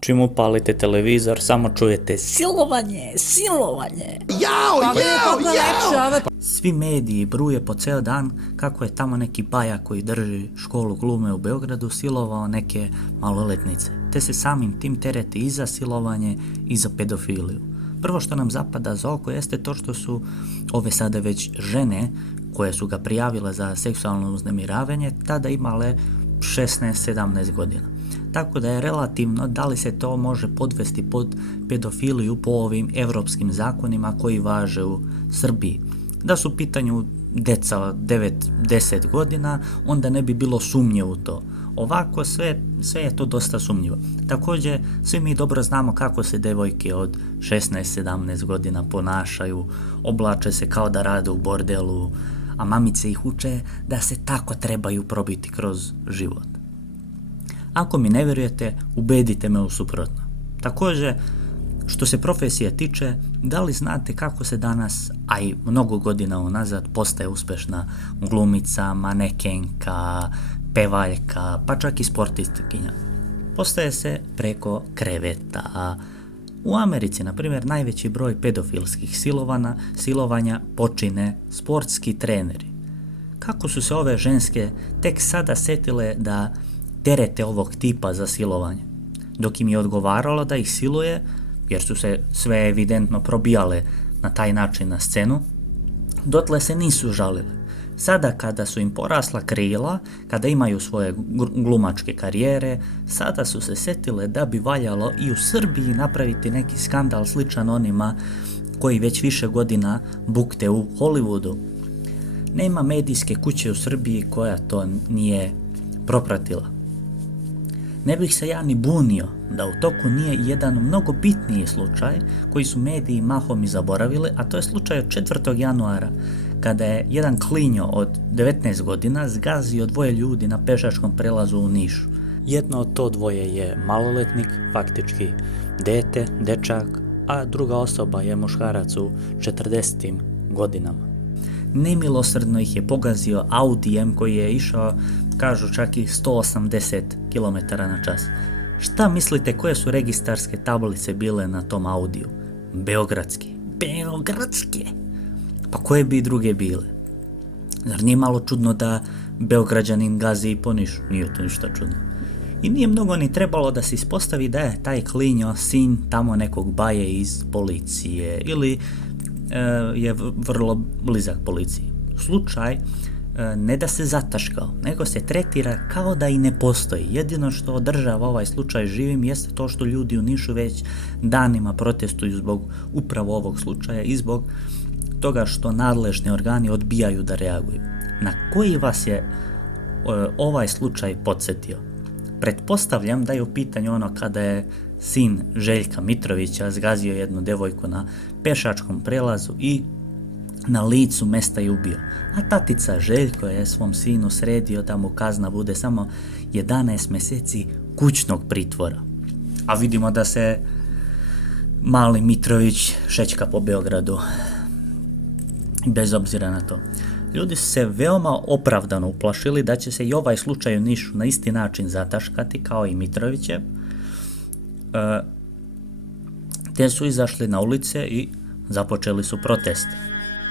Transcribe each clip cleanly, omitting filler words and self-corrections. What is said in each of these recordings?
Čim upalite televizor, samo čujete silovanje, silovanje. Svi mediji bruje po ceo dan kako je tamo neki baja koji drži školu glume u Beogradu silovao neke maloletnice, te se samim tim tereti i za silovanje i za pedofiliju. Prvo što nam zapada za oko jeste to što su ove sada već žene koje su ga prijavile za seksualno uznemiravanje tada imale 16-17 godina. Tako da je relativno da li se to može podvesti pod pedofiliju po ovim evropskim zakonima koji važe u Srbiji. Da su u pitanju deca od 9-10 godina, onda ne bi bilo sumnje u to. Ovako sve je to dosta sumnjivo. Također, svi mi dobro znamo kako se devojke od 16-17 godina ponašaju, oblače se kao da rade u bordelu, a mamice ih uče da se tako trebaju probiti kroz život. Ako mi ne vjerujete, ubedite me u suprotno. Također, što se profesije tiče, da li znate kako se danas, a i mnogo godina unazad, postaje uspešna glumica, manekenka, pevaljka, pa čak i sportistkinja? Postaje se preko kreveta. U Americi, na primjer, najveći broj pedofilskih silovanja počine sportski treneri. Kako su se ove ženske tek sada setile da terete ovog tipa za silovanje? Dok im je odgovaralo da ih siluje, jer su se sve evidentno probijale na taj način na scenu, dotle se nisu žalile. Sada kada su im porasla krila, kada imaju svoje glumačke karijere, sada su se setile da bi valjalo i u Srbiji napraviti neki skandal sličan onima koji već više godina bukte u Hollywoodu. Nema medijske kuće u Srbiji koja to nije propratila. Ne bih se ja ni bunio da u toku nije jedan mnogo bitniji slučaj koji su mediji mahom i zaboravili, a to je slučaj od 4. januara, kada je jedan klinjo od 19 godina zgazio dvoje ljudi na pešačkom prelazu u Nišu. Jedno od to dvoje je maloletnik, faktički dete, dečak, a druga osoba je muškarac u 40. godinama. Nemilosrdno ih je pogazio Audijem koji je išao, kažu, čak i 180 km na čas. Šta mislite koje su registarske tablice bile na tom Audiju? Beogradske. Pa koje bi druge bile? Zar nije malo čudno da Beograđanin gazi i po Nišu? Nije to ništa čudno. I nije mnogo ni trebalo da se ispostavi da je taj klinjo sin tamo nekog baje iz policije ili je vrlo blizak policiji. Slučaj ne da se zataškao, nego se tretira kao da i ne postoji. Jedino što održava ovaj slučaj živim jeste to što ljudi u Nišu već danima protestuju zbog upravo ovog slučaja i zbog toga što nadležni organi odbijaju da reaguju. Na koji vas je ovaj slučaj podsjetio? Pretpostavljam da je u pitanju ono kada je sin Željka Mitrovića zgazio jednu devojku na pešačkom prelazu i na licu mesta je ubio. A tatica Željko je svom sinu sredio da mu kazna bude samo 11 mjeseci kućnog pritvora. A vidimo da se mali Mitrović šećka po Beogradu. Bez obzira na to. Ljudi su se veoma opravdano uplašili da će se i ovaj slučaj u Nišu na isti način zataškati kao i Mitroviće, te su izašli na ulice i započeli su protesti.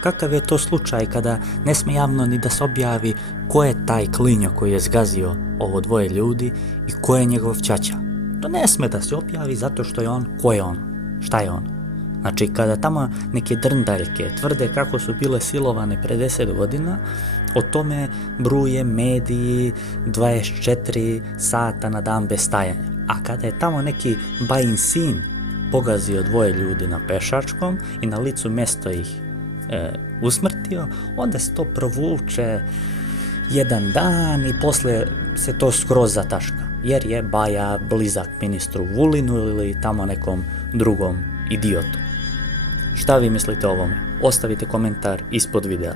Kakav je to slučaj kada ne sme javno ni da se objavi ko je taj klinjo koji je zgazio ovo dvoje ljudi i ko je njegov ćaća? To ne sme da se objavi zato što je on, ko je on, šta je on? Znači, kada tamo neke drndaljke tvrde kako su bile silovane pre 10 godina, o tome bruje mediji 24 sata na dan bez stajanja. A kada je tamo neki bajin sin pogazio dvoje ljudi na pešačkom i na licu mjesto ih usmrtio, onda se to provuče jedan dan i posle se to skroz zataška, jer je baja blizak ministru Vulinu ili tamo nekom drugom idiotu. Šta vi mislite o ovome? Ostavite komentar ispod videa.